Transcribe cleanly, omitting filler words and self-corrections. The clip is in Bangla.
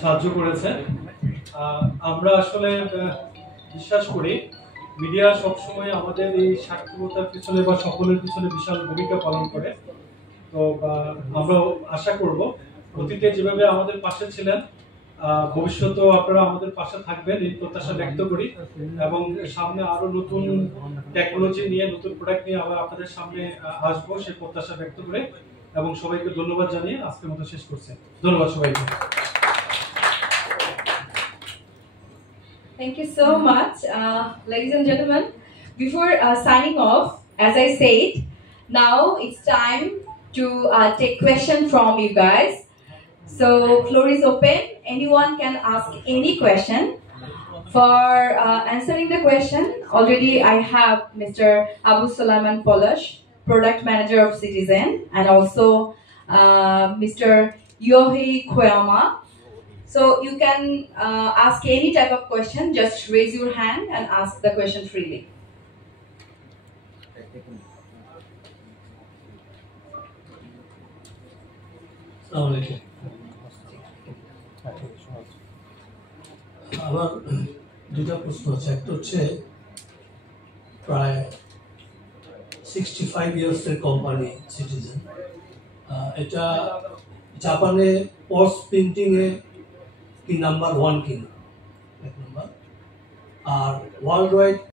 সাহায্য করেছে। আমরা আসলে বিশ্বাস করি মিডিয়া সবসময় আমাদের এই সার্থকতার পিছনে বা সফলের পিছনে বিশাল ভূমিকা পালন করে। তো আমরা আশা করব অতীতে যেভাবে আমাদের পাশে ছিলেন ভবিষ্যতেও আপনারা আমাদের পাশে থাকবেন এই প্রত্যাশা ব্যক্ত করি, এবং সামনে আরো নতুন টেকনোলজি নিয়ে নতুন প্রোডাক্ট নিয়ে আবার আপনাদের সামনে আসবো সেই প্রত্যাশা ব্যক্ত করে এবং সবাইকে ধন্যবাদ জানিয়ে আজকের মতো শেষ করছি। ধন্যবাদ সবাইকে। Thank you so much, ladies and gentlemen. Before signing off, as I said, now it's time to take questions from you guys. So floor is open. Anyone can ask any question. For answering the question, already I have Mr. Abu Sulaiman Polash, Product Manager of Citizen, and also Mr. Yohei Koyama. So you can ask any type of question, just raise your hand and ask the question freely. আমার দুটা প্রশ্ন আছে। একটা হচ্ছে প্রায় 65 ইয়ার্সের কোম্পানি সিটিজেন, এটা জাপানে পস প্রিন্টিং এ কি নাম্বার 1 কিনা, এক নাম্বার। আর ওয়ার্ল্ড ওয়াইড